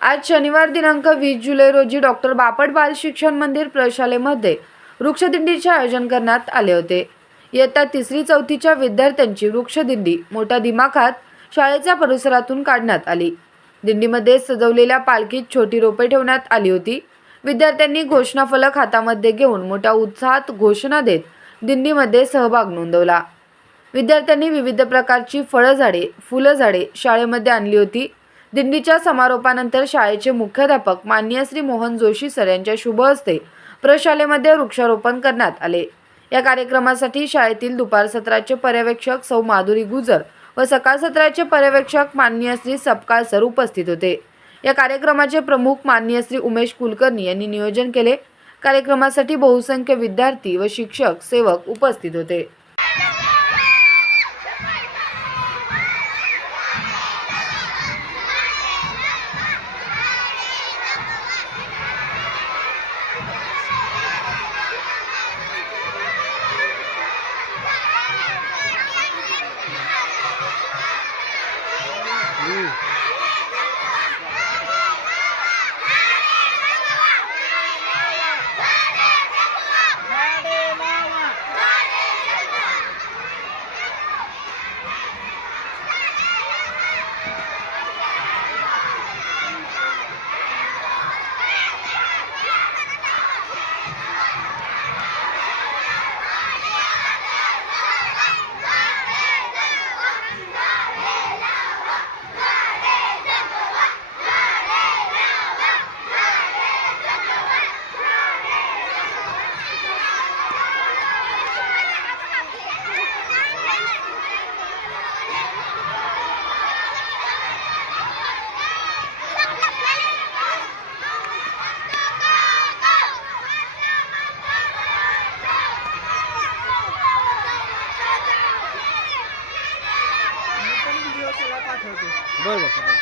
आज शनिवार दिनांक वीस जुलै रोजी डॉक्टर बापट बाल शिक्षण मंदिर प्रशालेमध्ये वृक्षदिंडीचे आयोजन करण्यात आले होते. इयत्ता तिसरी चौथीच्या विद्यार्थ्यांची वृक्षदिंडी मोठ्या दिमाखात शाळेच्या परिसरातून काढण्यात आली. दिंडीमध्ये सजवलेल्या पालखीत छोटी रोपे ठेवण्यात आली होती. विद्यार्थ्यांनी घोषणाफलक हातामध्ये घेऊन मोठ्या उत्साहात घोषणा देत दिंडीमध्ये सहभाग नोंदवला. विद्यार्थ्यांनी विविध प्रकारची फळझाडे फुलझाडे फुलं झाडे शाळेमध्ये आणली होती. दिंडीच्या समारोपानंतर शाळेचे मुख्याध्यापक माननीय श्री मोहन जोशी सर यांच्या शुभ हस्ते प्रशालेमध्ये वृक्षारोपण करण्यात आले. या कार्यक्रमासाठी शाळेतील दुपार सत्राचे पर्यवेक्षक सौ माधुरी गुजर व सकाळ सत्राचे पर्यवेक्षक माननीय श्री सपकाळ सर उपस्थित होते. या कार्यक्रमाचे प्रमुख माननीय श्री उमेश कुलकर्णी यांनी नियोजन केले. कार्यक्रमासाठी बहुसंख्य विद्यार्थी व शिक्षक सेवक उपस्थित होते. Ooh. बरं बरं